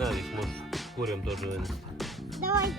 Навіть можеш курям теж винести. Давай.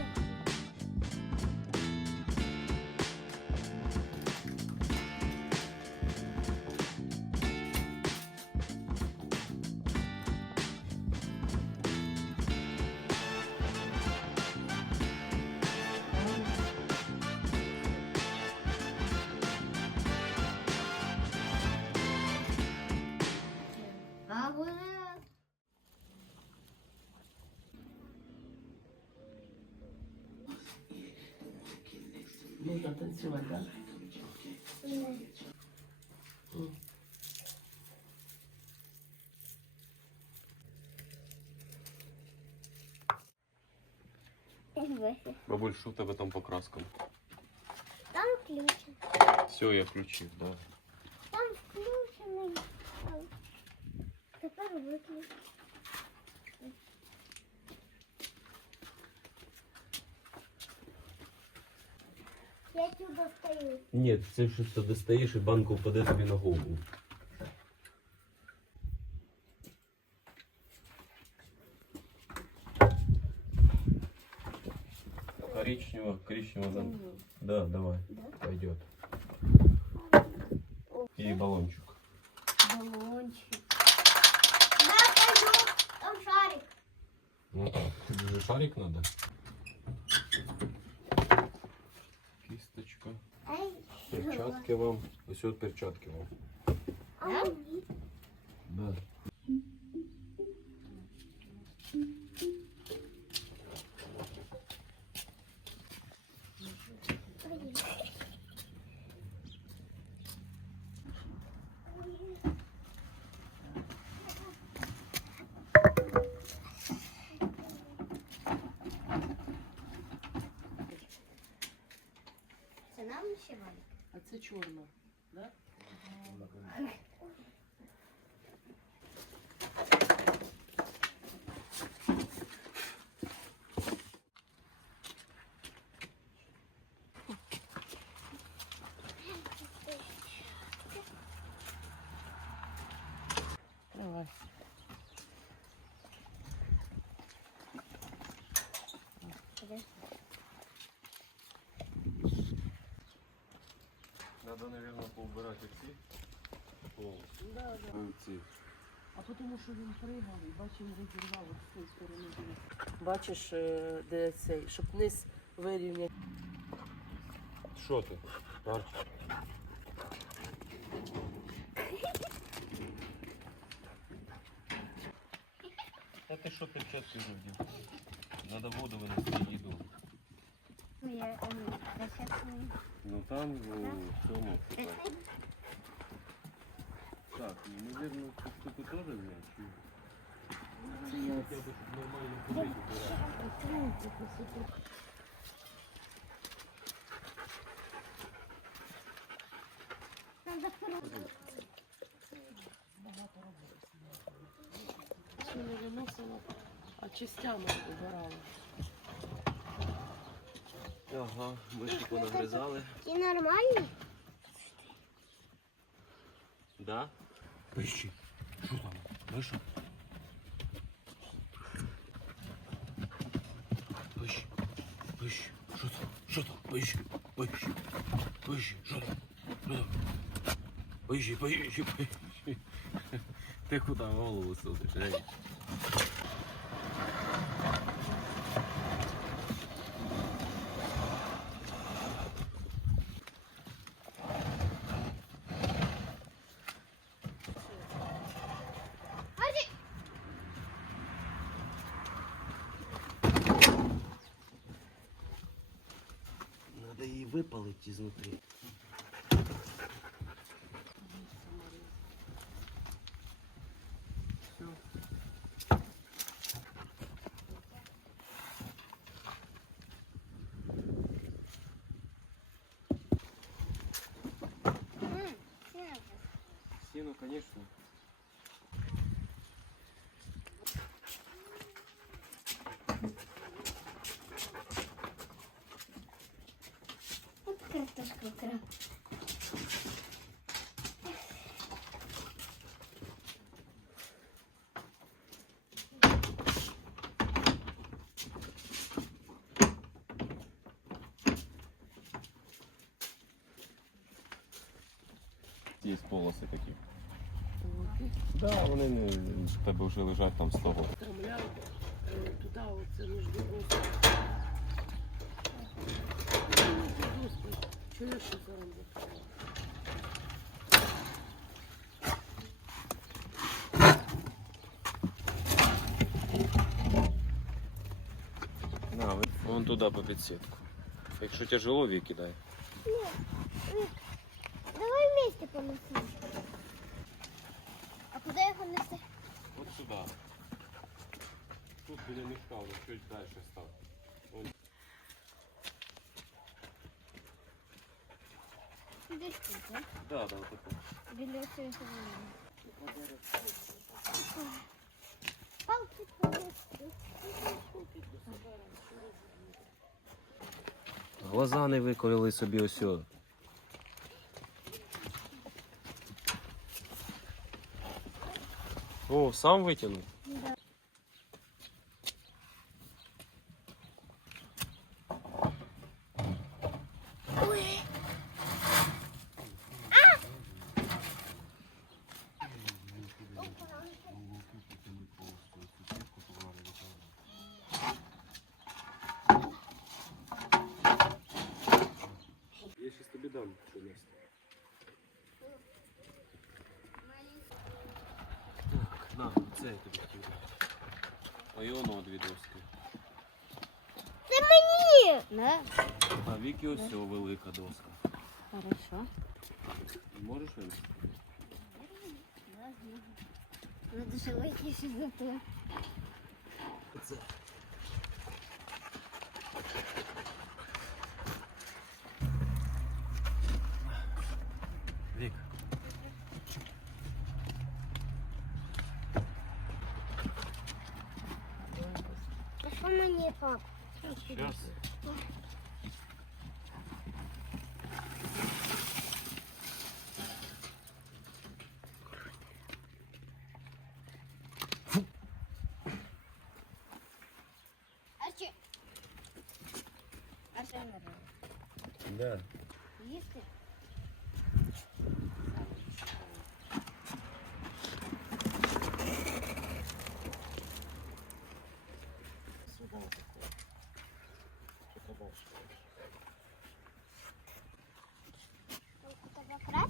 Можна танцювати, так? Бабуль, що в тебе там по краскам? Там включено. Все, я включив, так. Да. Там включений. Тепер виключено. Я цю достаю. Ні, це щось ти достаєш і банка впаде тобі на голову. Коричнево, да, давай, Да? пойдет. И баллончик. Баллончик. Да, пойду. Там шарик. Ну, тебе же шарик надо. Кисточка. Ай. Перчатки вам. Ось от перчатки вам. Да? Да. Це нам ще валік. А це чорно, так? Давай. Надо, наверное, поубирать эти. Да, да. Ці. А тому що він пригав і бачив, розірвав з цієї сторони. Бачиш, де цей, щоб низ вирівняти. Що ти? Арчик? Та ти що перчатки вже вдів? Надо воду винести їду. Ну, я зачекаю. Ну там в цьому. Так, наверное, цю штуку теж взяти? Чи хоча б нормально побити. Все не виносила, а частями убирала. Ага, мишки понагризали. І нормально? Да? Пищи. Що там? Миша? Пищи. Пищи. Що там? Що там? Пищи. Пищи. Пищи. Що там? Що там? Пищи, пищи, пищи. Ти куди голову сунеш, ей? Надо її випалити изнутри. Сено, конечно. От картошка украла. Є полоси такі. От. Да, вони не в тебе вже лежать там з того. Стромляв туди, оце між дорогою. Господи, чуєш, що зараз буде? На, вон туди по підсітку. Якщо тяжело, викидай. Вик, давай вместе понесем. А куда его нести? От сюди. Тут біля мішка, воно чуть далі став. Здесь тут, да? Да, да, отако. Біля цього. Палки понести. Глаза не виколили собі ось. О, сам витягнув? Да. Ой. Я сейчас тобі дам це місце. Так, на, це я тобі хотів дати. А і воно дві доски. Це мені! Да. А Вікі ось цього велика доска. Хорошо. Можеш винести? Надо же выйти зато. Це. Вік. А що мені, пап? Сейчас. А що? А що не робити? Да. Їсти? Сюди такого. Що далі? Только покрас?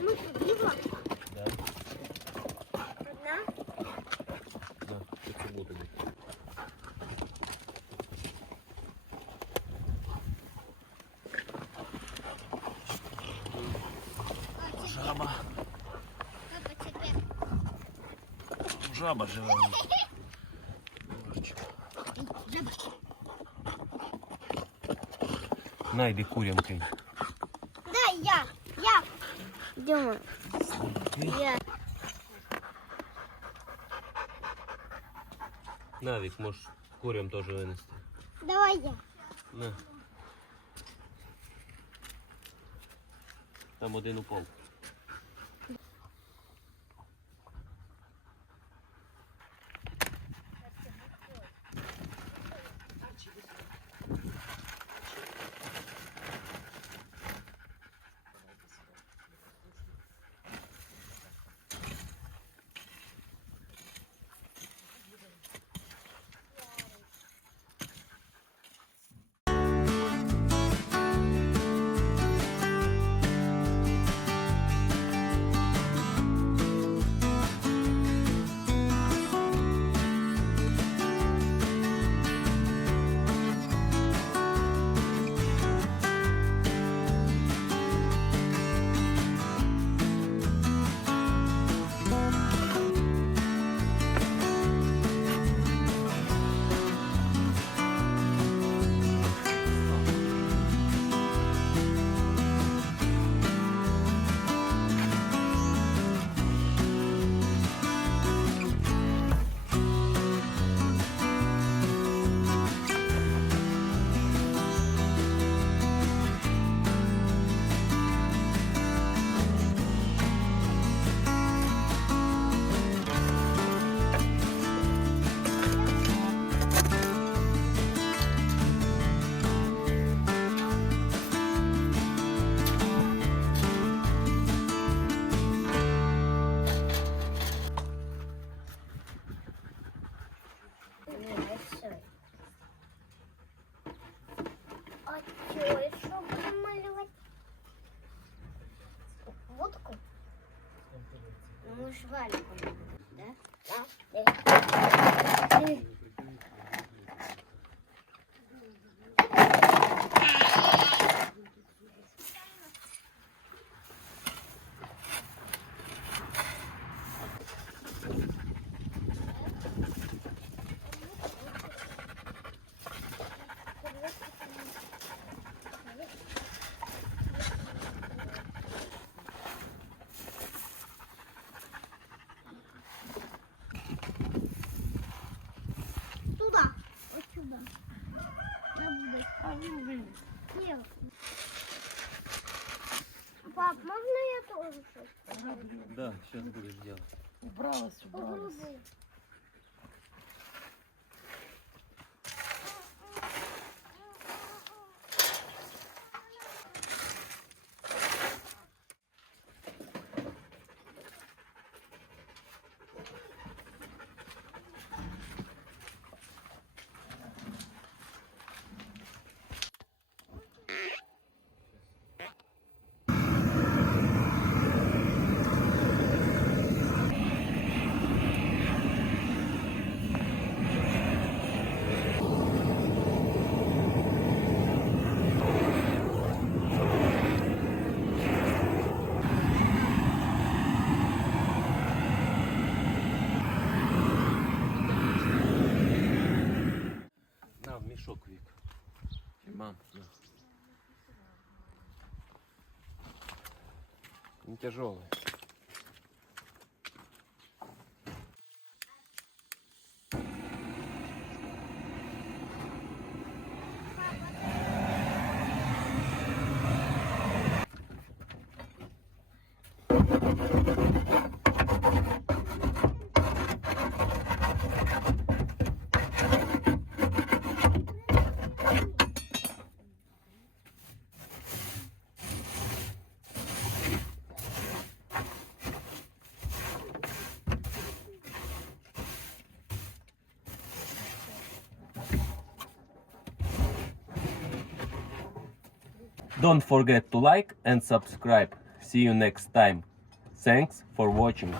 Ну что, два? Да. Одна? Да, це буде. Жаба. Папа, тебе. Жаба живе. На, йди курям кинь. Да, я. Дима. Я. Навік, можеш курям теж винести. Давай я. На. Там один упав. Не все. А що будемо малювати? Водку? Ну, ж валиком, да? Да. Туда. Вот сюда. Я буду. А він виліз. Нет. Пап, можно я тоже что-то? Да, сейчас будешь делать. Убралась. Попробуй. На, в мешок, Вик. Мам, на. Не тяжелый. Don't forget to like and subscribe. See you next time. Thanks for watching.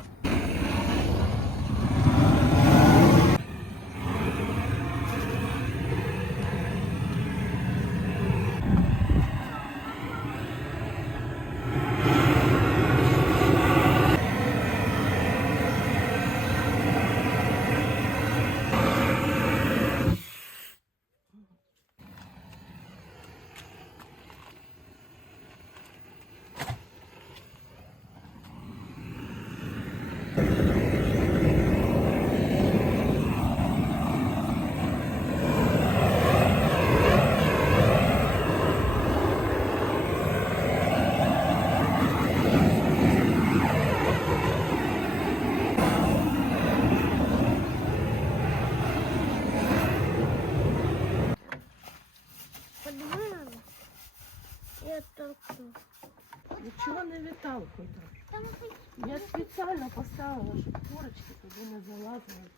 Подумай надо. Я толкну. Нічого не виталкуй там. Там хоть Я спеціально поставила, щоб корочки туди не залазили.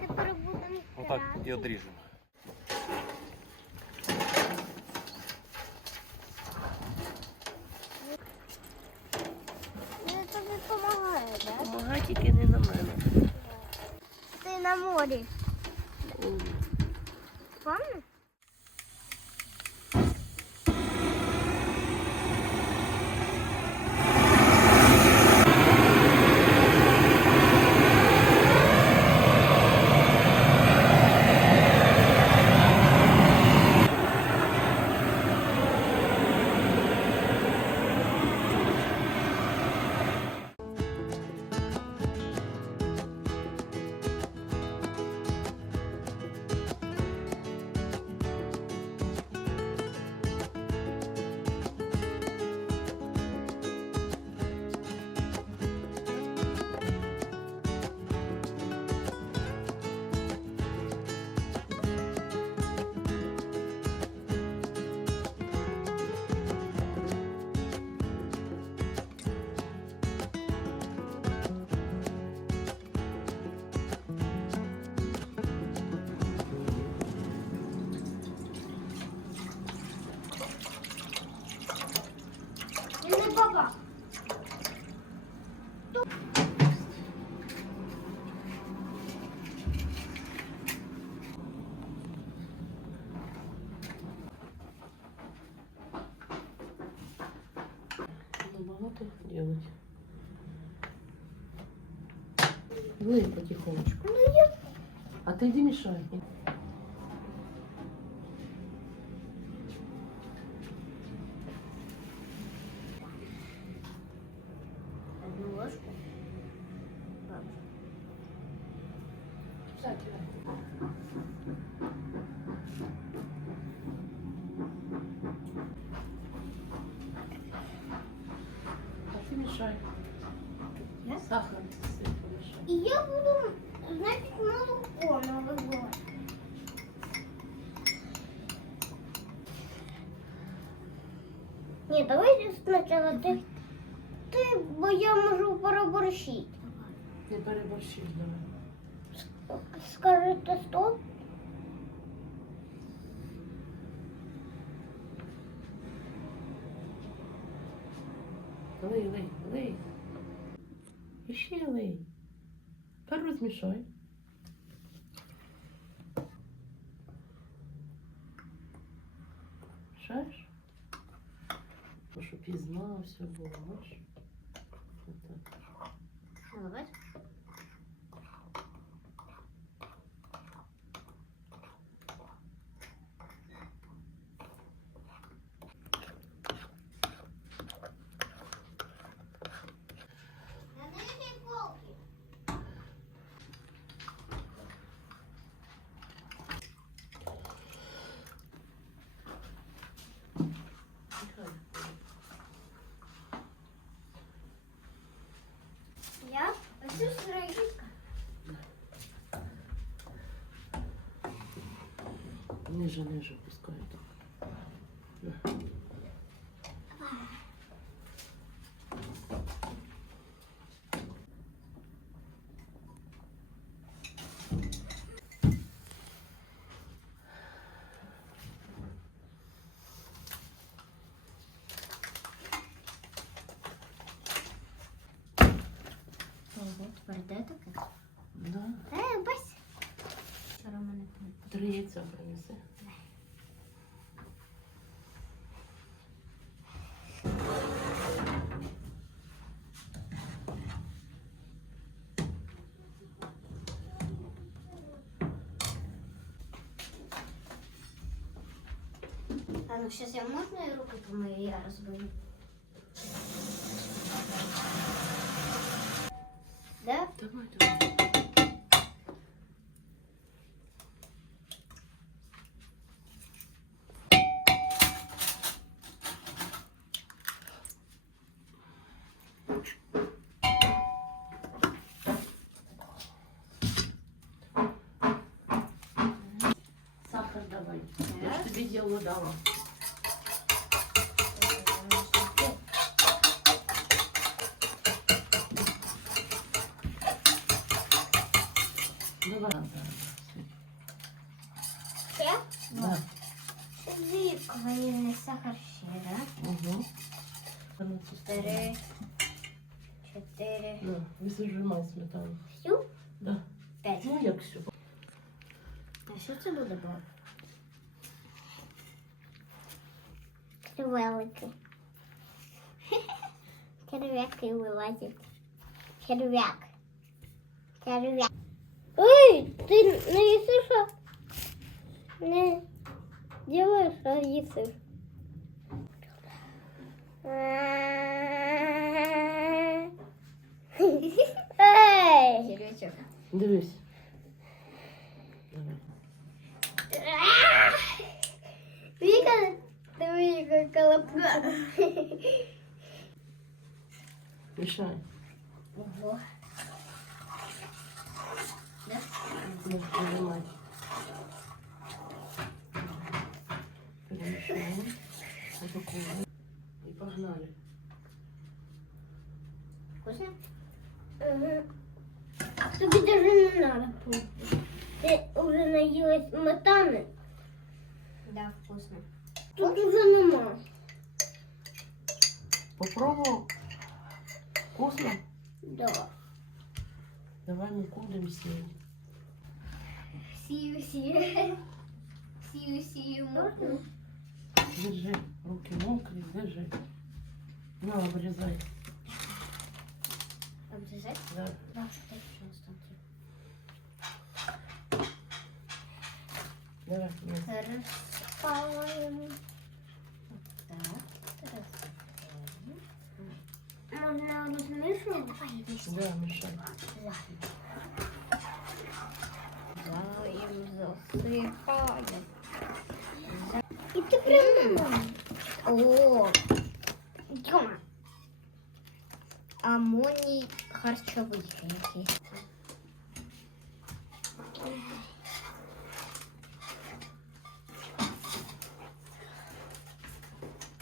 тепер будемо Вот так красити. и отрежем. Я тобі допомагаю, так? Помагай тільки не на мене. Ти на морі. Пам'ятаєш? что делать? Лей потихонечку. А ты иди мешай. Одну ложку. А ты мешай. Я? Сахар помешай. И я буду, значит, молоко наливать. Ні, давай спочатку ти, бо я можу переборщити. Не переборщиш, давай. Скажете стоп. Лей. Еще лей. Тепер розмішай. Мішаєш? Ну, щоб пізно все було, бачиш? Отак. Наливати? Я? Ось це сироїдка. Ниже пускай так. Да. Ого, тепер де таке? Да. Бась. Що мене там? 3 яйця принеси. А ну сейчас я можно и руку помою, я разберу. Да? Давай. Сахар давай. Я ж тобі діло дала. Давай. Все? Да. Дві ванільний сахар ще, да? Угу. 4. 4. Да. Висижимай сметану. Всю? Да. 5. Ну як все. А що це буде було? Кривелики. Черв'яки вилазять. Черв'як. Ой, ти не їсиш, а? Не делаєш, а їсиш. Ей! Черв'ячок. Дивись. Давай. Віка, диви, яка колобка. Мішай. Ого. Да? Да, перемай. Перемешаем. Упаковываем. И погнали. Вкусно? Угу. Тобі даже не надо пробовать. Ти вже наїлась сметани? Да, вкусно. Тут уже нема. Попробовал? Вкусно? Да. Давай муку будем сеять. Сію. Сію можна? Держи. Руки мокрые, держи. На, обрезай. Да. Да, так часто. Давай, нет. Распаиваем. Так, распаиваем. Можно размешивать? Да, мешай. Засыпаем. И ты прям... О, Тёма. Аммоний харчовый.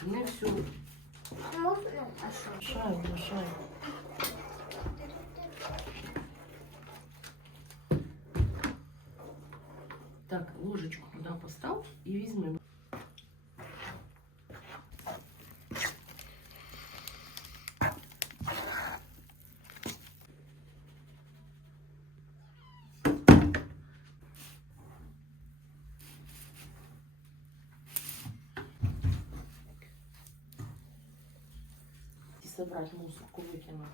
Не всю. Можно? Мешай, мешай. Так, ложечку туда поставь и візьми. И собрать мусорку выкинуть.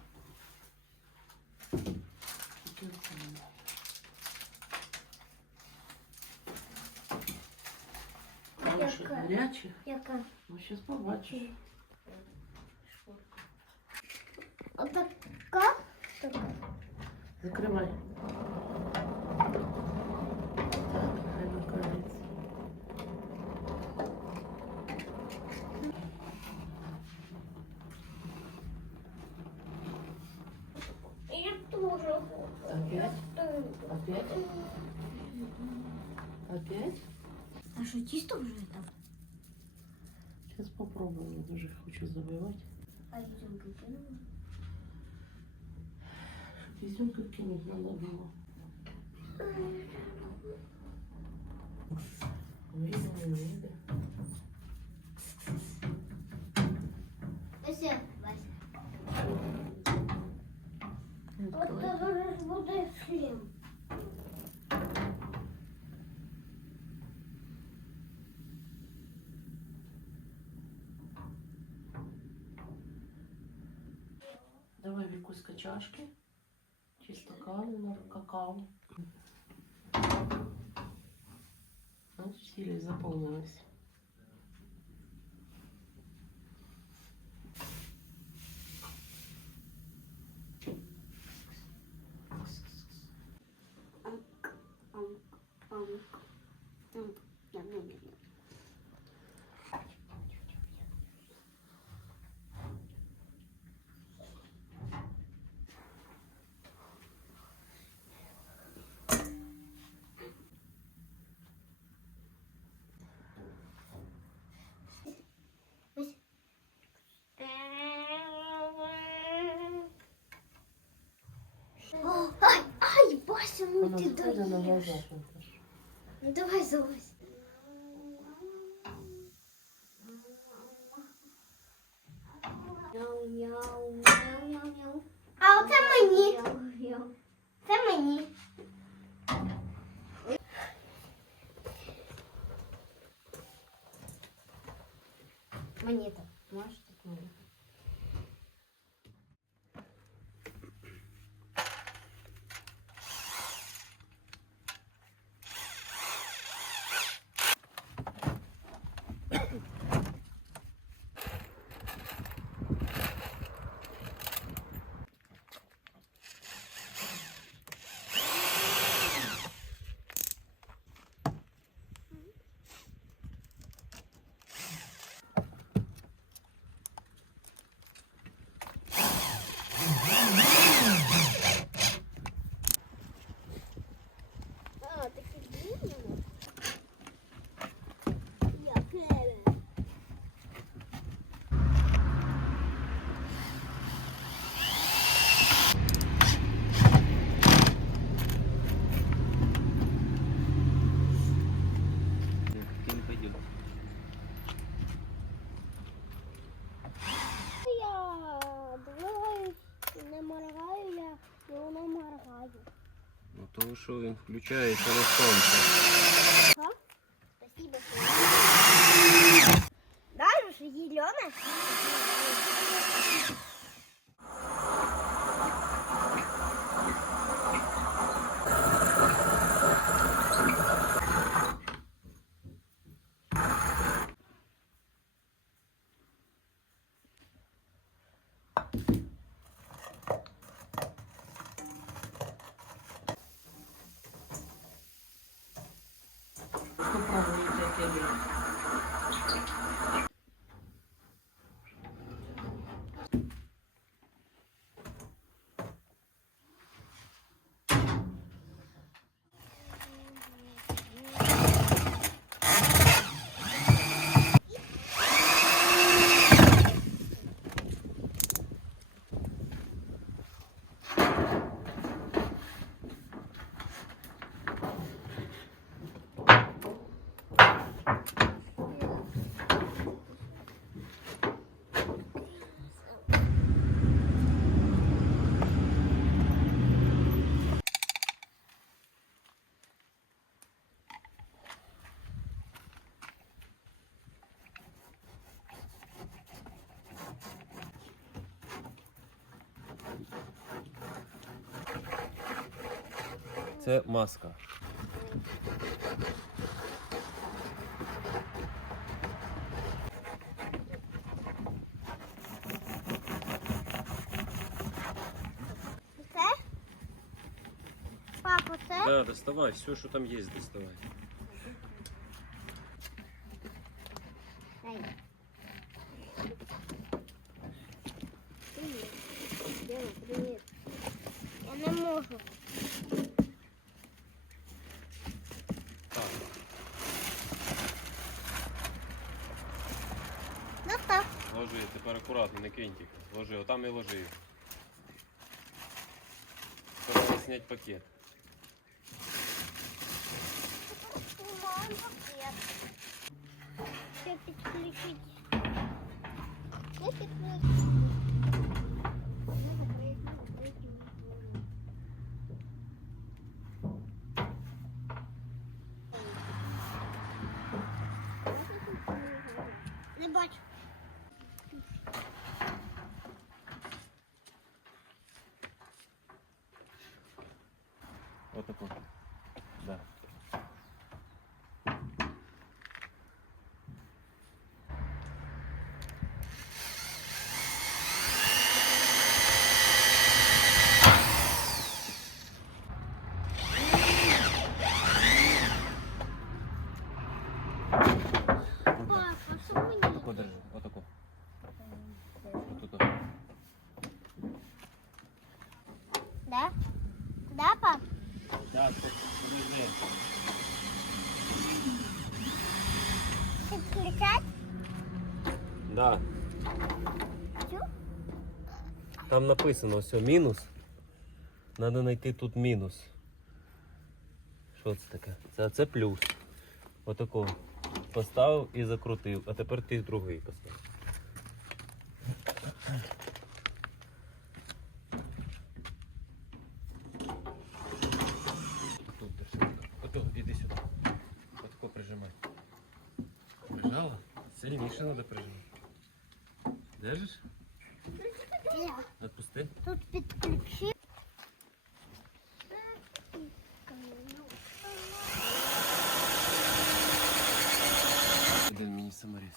Хорошо, горячий. Яка? Ну, сейчас побачиш. Отака? Закрывай. Так, хай накалится. Я тоже. Опять? Опять? Опять? А что, чисто уже там? Сейчас попробуем. Я даже хочу забивать. А изюмка кинула? Изюмка кинуть надо было. Видно, не видно. Вася, Вася. Вот это же будет шлем. Давай, Викуська, чашки. Чи стаканы на какао. Вот силе заполнилось. Ай, ай, Вася, ну Она ты заходит на глаза. даешь. Наташа. Ну давай, залазь. А оце мені. Це мені. Мені так. Можеш так мені? Ким пойдет? Я дивилась, не моргаю я, і воно моргає. Ну то що він включається на сонце. Спасибо. Даже что зеленая. Це маска. Це? Папа, це? Да, доставай, все, що там є, доставай. Дай. Привіт. Діма, привіт. Я не можу. Так. Ну так. Ложи, тепер акуратно, не кинь тільки. Ложи, отам і ложи. Треба зняти пакет. Знімаємо пакет. Все підключить. Все підключить. Не бачу. Отако. Да. Папа, що мені? Отако держи, отако. Отут. Да? Да, пап? Да, подожди. Підключать? Да. Цю? Там написано все мінус. Надо знайти тут мінус. Що це таке? Це плюс. Отако. Поставив і закрутив. А тепер ти другий постав. Тут держи. Ото, іди сюди. Отако прижимай. Прижала? Сильніше треба прижимати. Держиш? Отпусти. Тут підключи. Один мені саморіз.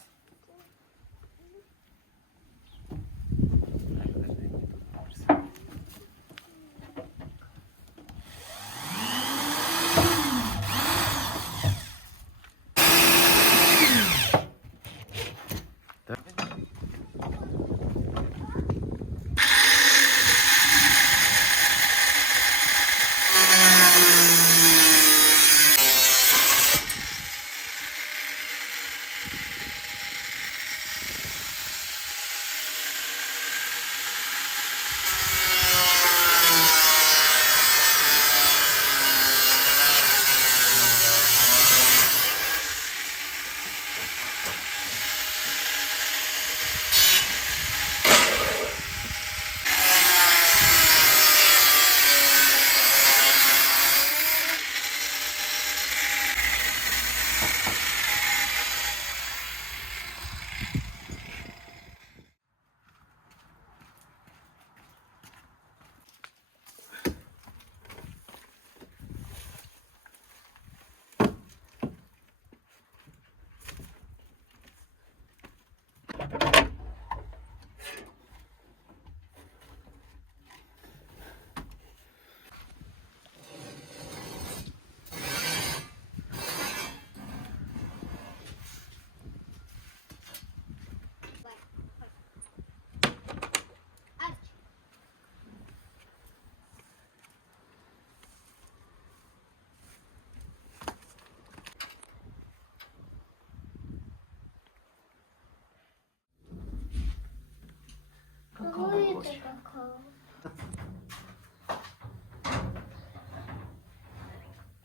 Какое это какао?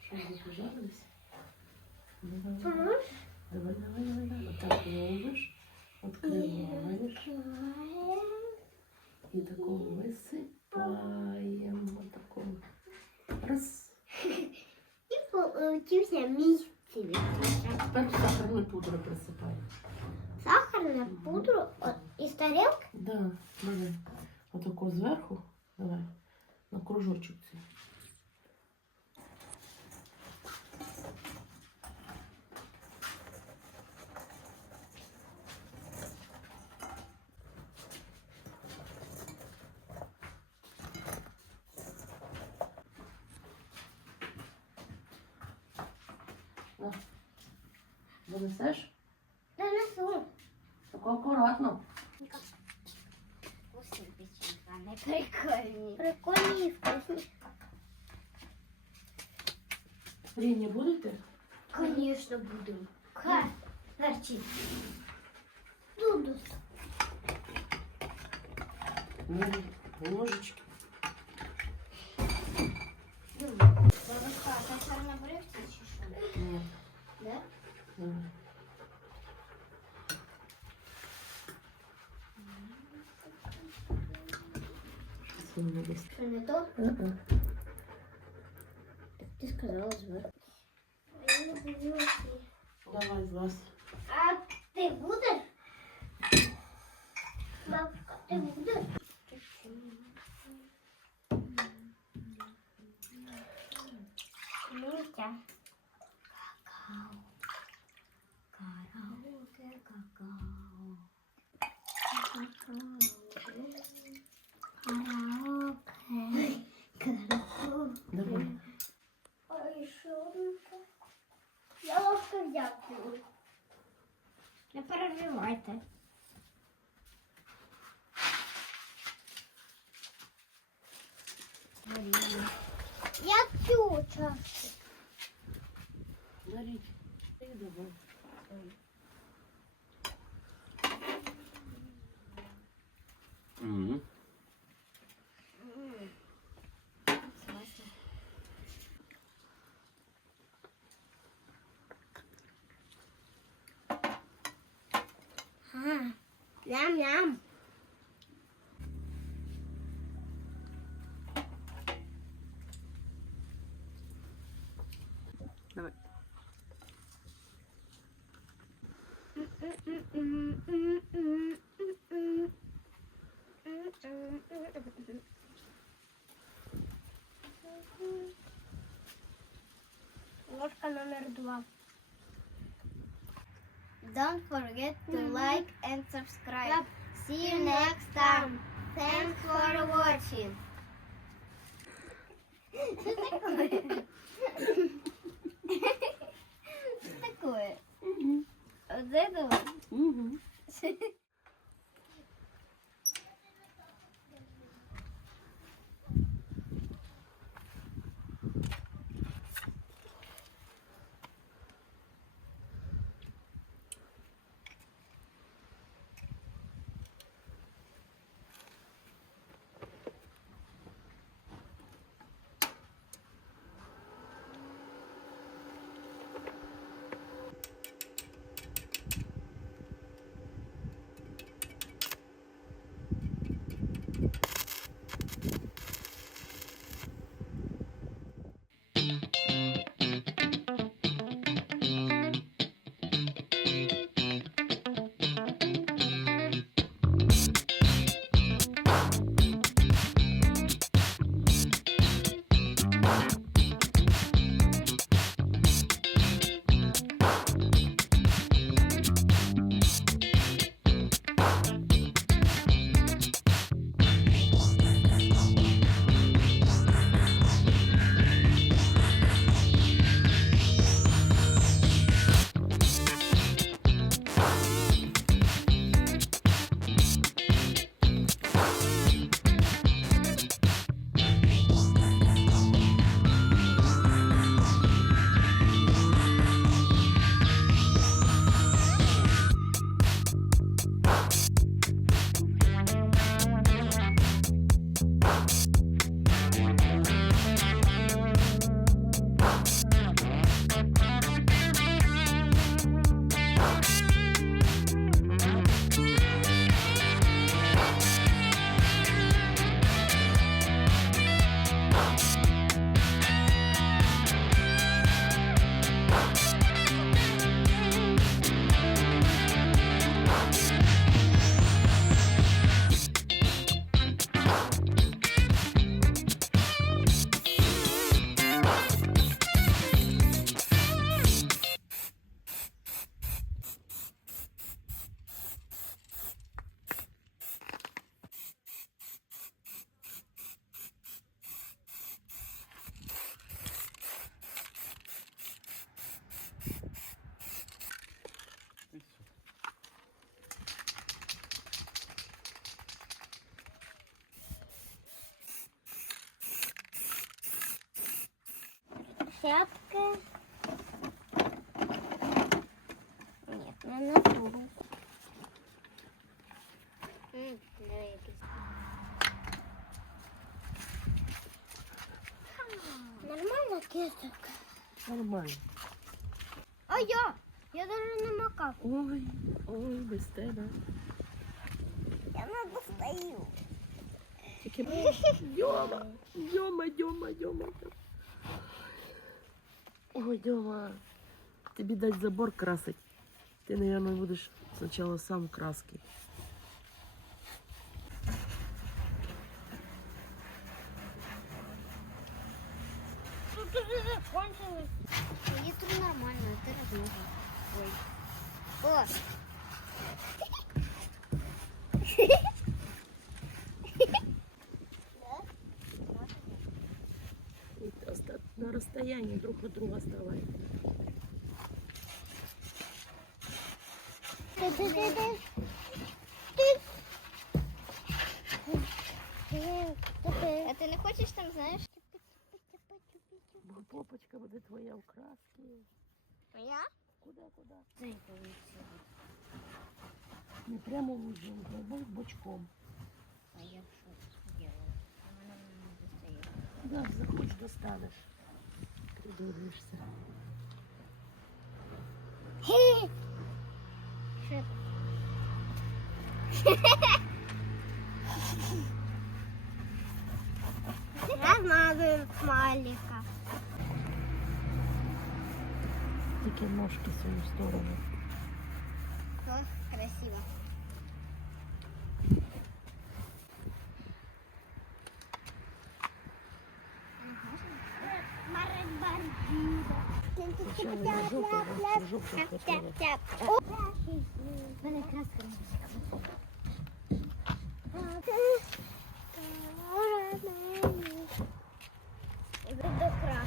Що, запожарились? Давай, Поможешь? давай, давай, давай, давай. Вот так ложишь, открываешь и такого высыпаем. Вот такого. Раз. И получился мистик. Теперь сахарную пудру присыпаем. Сахарную пудру из тарелки? Да, давай. Вот такого сверху. Давай. На кружочек цей. Донесеш? Та несу. Так акуратно. Вкусні печенька, не прикольні. Прикольні і вкусні. Рівні будете? Конечно, будемо. Харчі. Буду. Ложечки. Бабушка, а та чорна брехтя чи що? Ні. Да? Ні. Сильно десь. Що не то? Ти сказала зверху. Давай, злазь. А ти будеш? Бабушка, ти будеш? Митя. Какао. Караоке, какао. Караоке. Давай. Ой, шумка. Я ложку дякую. Не переживайте. Я цю чашку. Даріть. Ти давай. Угу. Ням-ням. Давай. Ложка номер 2. Don't forget to like and subscribe. See you next time. Thanks for watching. Что такое? Что такое? Вот это вот? Угу. Тряпка. Нет, на натуру. Нормально кисок. Нормально. А я? Я даже не макав. Ой, без тебе. Я не достаю. Тільки Дьома. Ой, Дьома. Тобі дать забор красить. Ти, мабуть, будеш спочатку сам краски. Тут уже закончилось. Мне тут нормально, ты размазал. Ой. О! І на розстоянні друг від друга ставай. А ты не хочешь там, знаешь? Бо попочка буде твоя в краски. Я? Куда? Не прямо в лужу, бочком. А я что делаю? Она не достает. Да, захочешь, достанешь. Придуриваешься. Размазываем смайлика. Тільки ножки в свою сторону. О, красиво. Сначала на жовтого, а жовтого хотіла. Мене краска і до красного.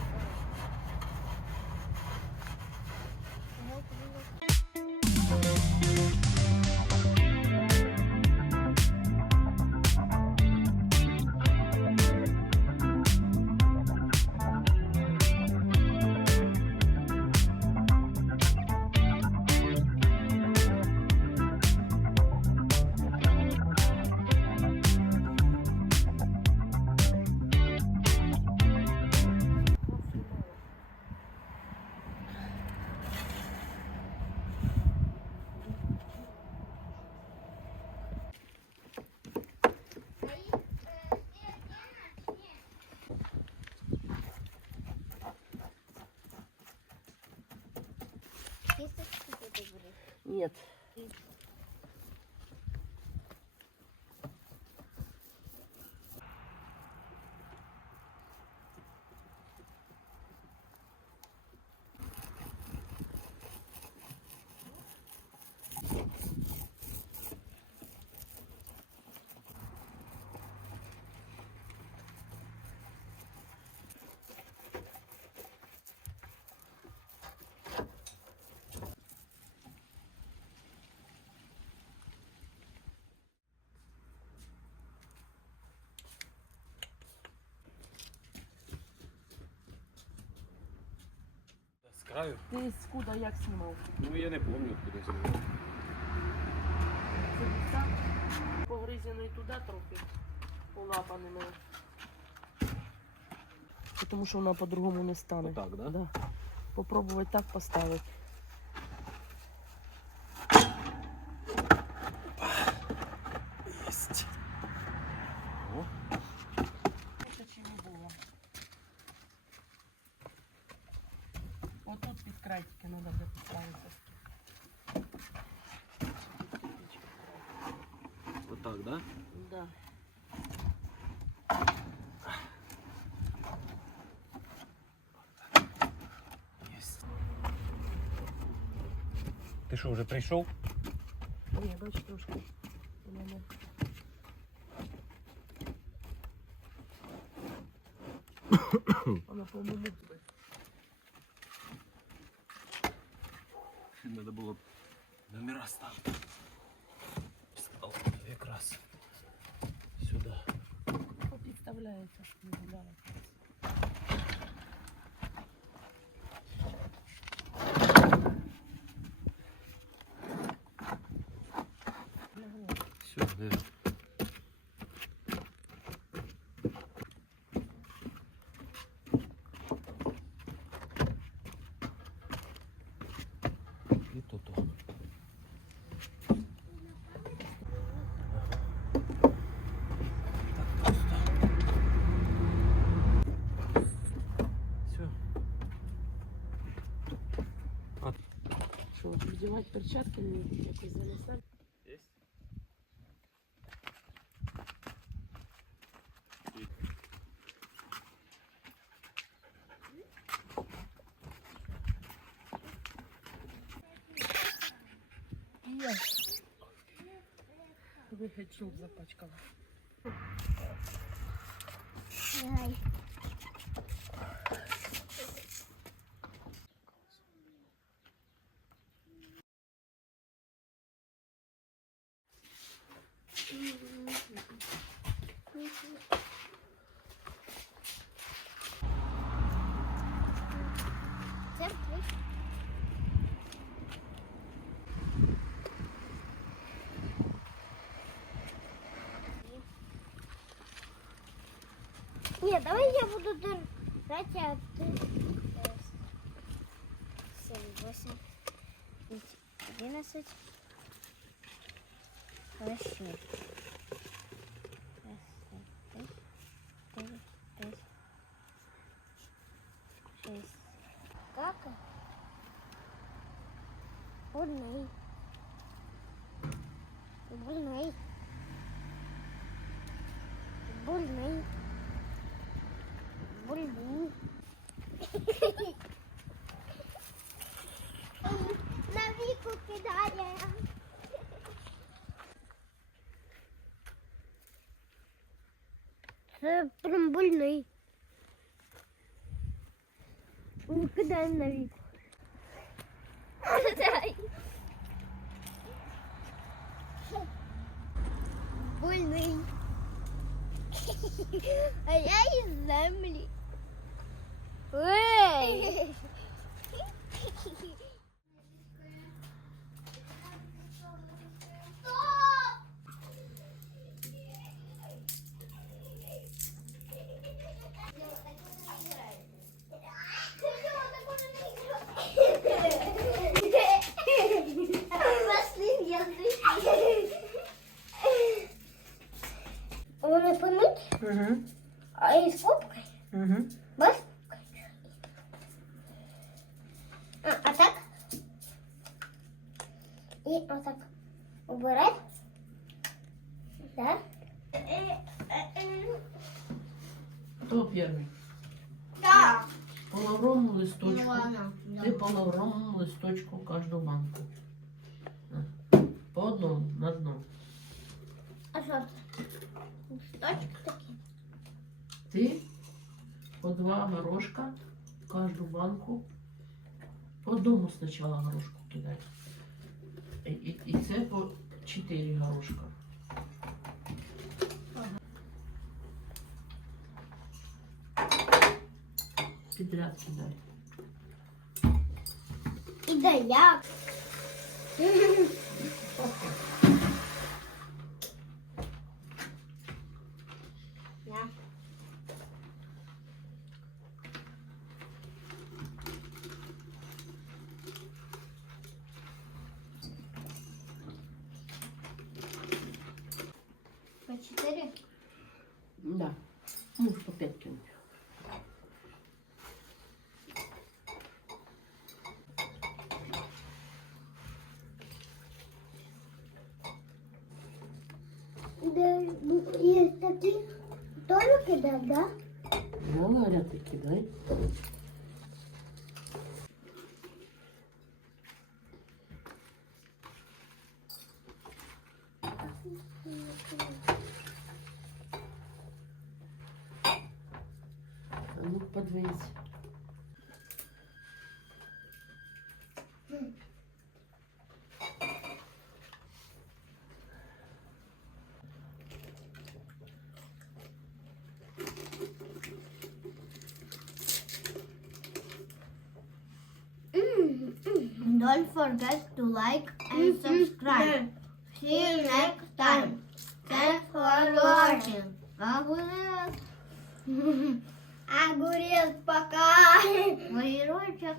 Нет. З краю? Ти скуда як знімав? Ну я не пам'ятаю, куди знімав. Це так, погризений туди трохи, полапаними. Тому що вона по-другому не стане. Отак, да? Да. Попробувати так поставити. Єсть. О. Це чи не було. Отут під край тільки треба буде поставити. Отак, да? Да. Єсть. Ти що, вже прийшов? Ні, бач трошки. У мене. Вона по-моєму тебе. Треба було б номера ставити. Став якраз сюди. Підставляється, не гуляє. що, вдівати перчатки мені якось занесемо? Есть? Є. Ви геть зуб запачкала. Давай. Це твій. Нет, давай я буду держать, а ты... 7, 8, 11, 8. Раз, два, три, 4, 5, 6. Как? Больный. Больный. Больный. Больный. На віку кидає. Це прям больний. Кидає на віку. Больний. А я із землі. Ей! Вони помить, Угу. а із кубкою? Угу. Без кубки. А так? І отак убирать. Да? Хто перший? Да. По лавровому листочку. Ну ладно. Ти по лавровому листочку кожну банку. По одному, на дно. А що це? Листочки такі. Ти по 2 горошка в кожну банку. По одному спочатку горошку кидай. І це по 4 горошка. Підряд кидай. І да як? Да. По 4? Да. Можешь по 5 кинуть. Да, есть такие тоже кидать, да? Да, говорят, ты кидай. А ну подвинься. Don't forget to like and subscribe. See you next time. Thanks for watching. Огурец. Огурец, пока. Огуречек.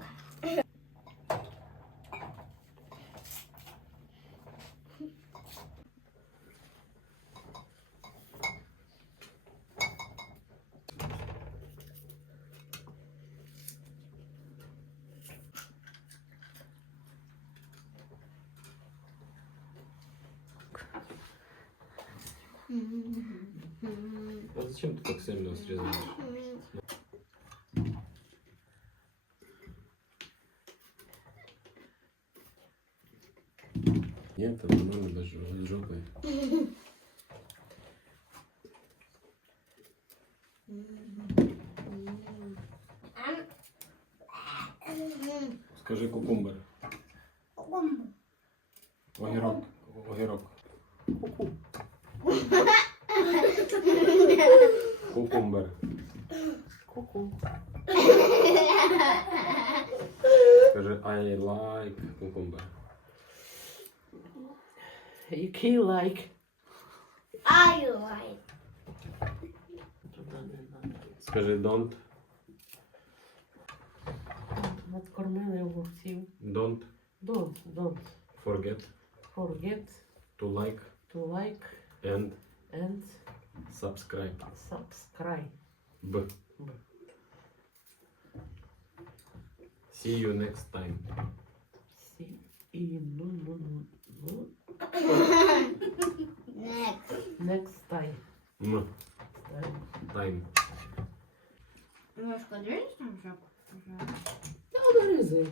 А зачем ты так сильно срезаешь? Нет, это нормально даже с жопой. Скажи кукумбер. Огірок. Огірок. Ку-ку. Кукумбер. Ку-ку. Скажи I like cucumber. Який лайк? I like. Туди не надо. Скажи don't. Надкормили огурців. Don't Don't forget forget to like to like and and subscribe. subscribe. B. See you next time. See you Next. next time. M. Time. Немножко дрянешь там жопу? Та обризи.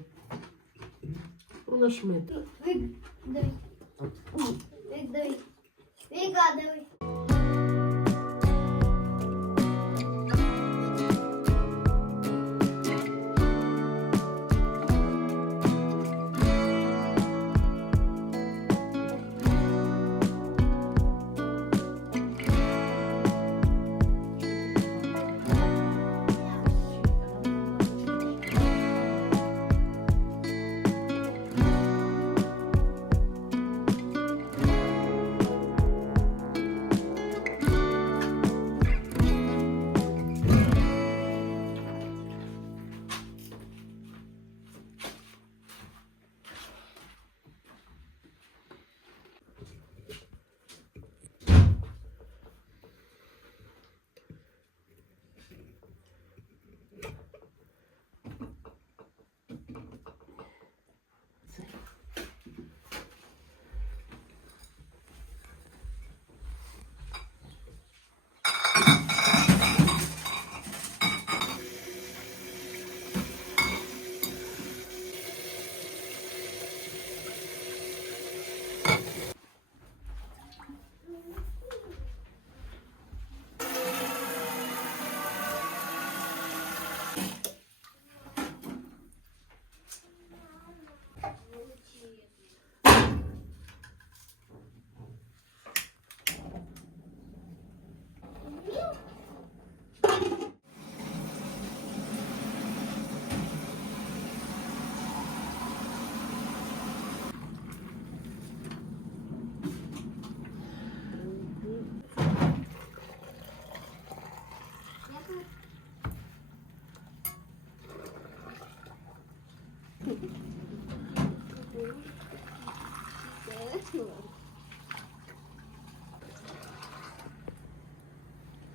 Воно шмит. Давай. Давай. Вика, давай.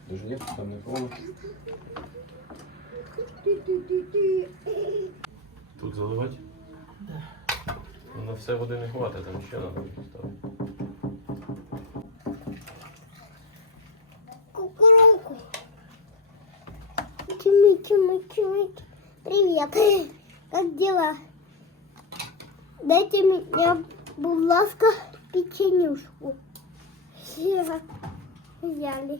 Даже нет, там не помню. Тут заливати? Да. На все води не хватить, там ще треба поставити. Кукурузку. Чумы. Привет. Как дела? Дайте мне, будь ласка, печенюшку. Все взяли.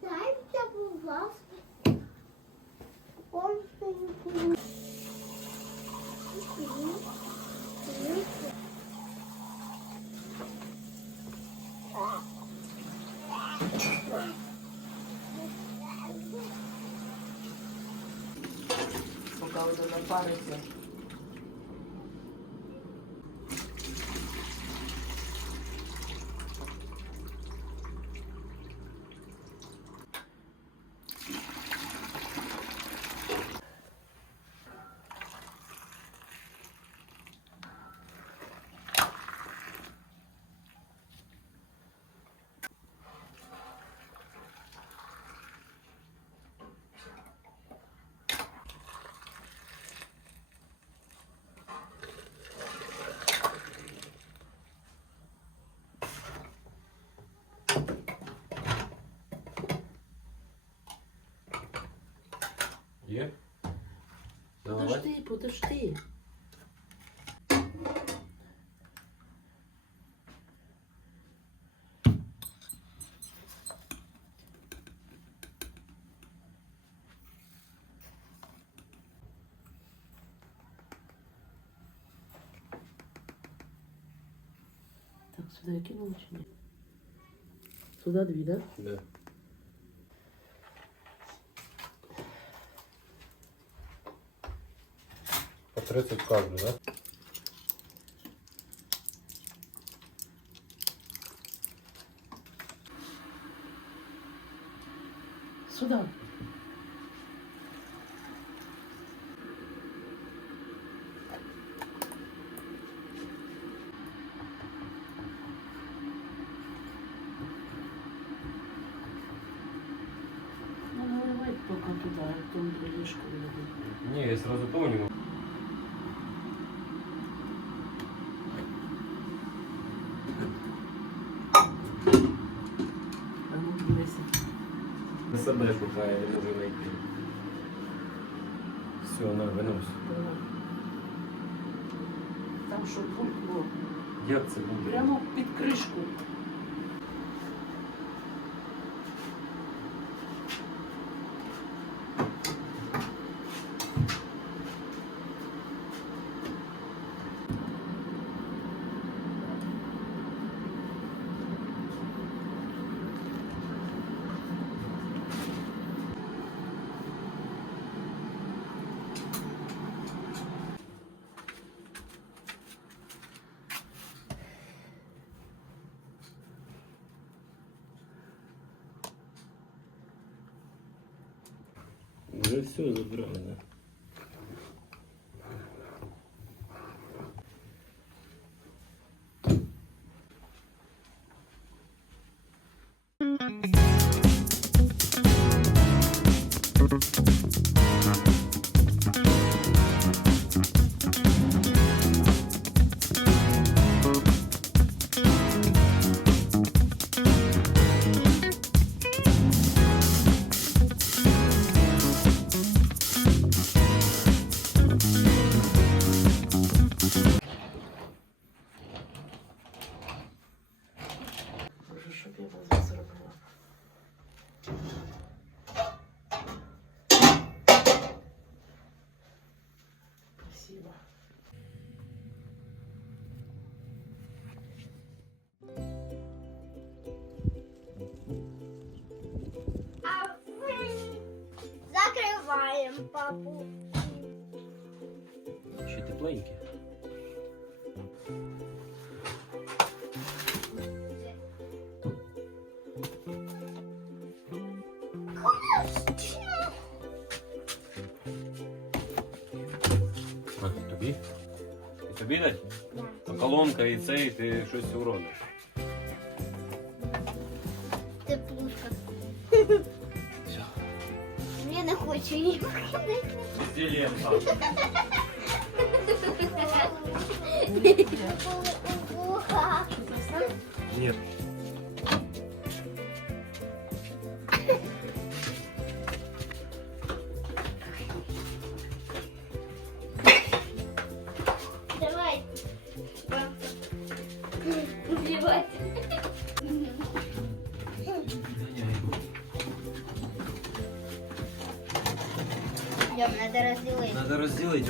Дайте, будь ласка. Поки воно напариться. Є? Заливати? Подожди. Так, сюди я кинула чи ні? Сюди 2, да? Да. По 30 каждый, да? Сюди. Ну, наливай поки туди, а потім ложку виливай. Не, я сразу помню. А ну, дивися. СРДшку я не можу знайти. Все, на, винос. Давай. Там що було? Як це буде? Прямо під кришку. Уже все забрали, да? Боже, щоб я вас зробила. Спасибо. А мы закрываем папу. Ще тепленькі. А, тобі? І тобі дать? А колонка і цей, ти щось урониш. Теплушка. Все. Я не хочу її. Зелента. Нет. Давай. Убивать. Идем, надо разделить. Надо разделить.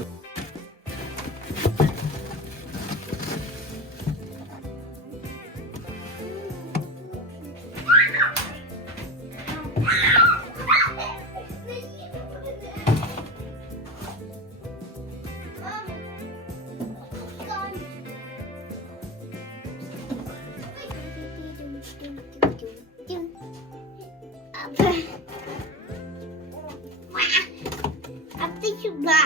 А ты сюда.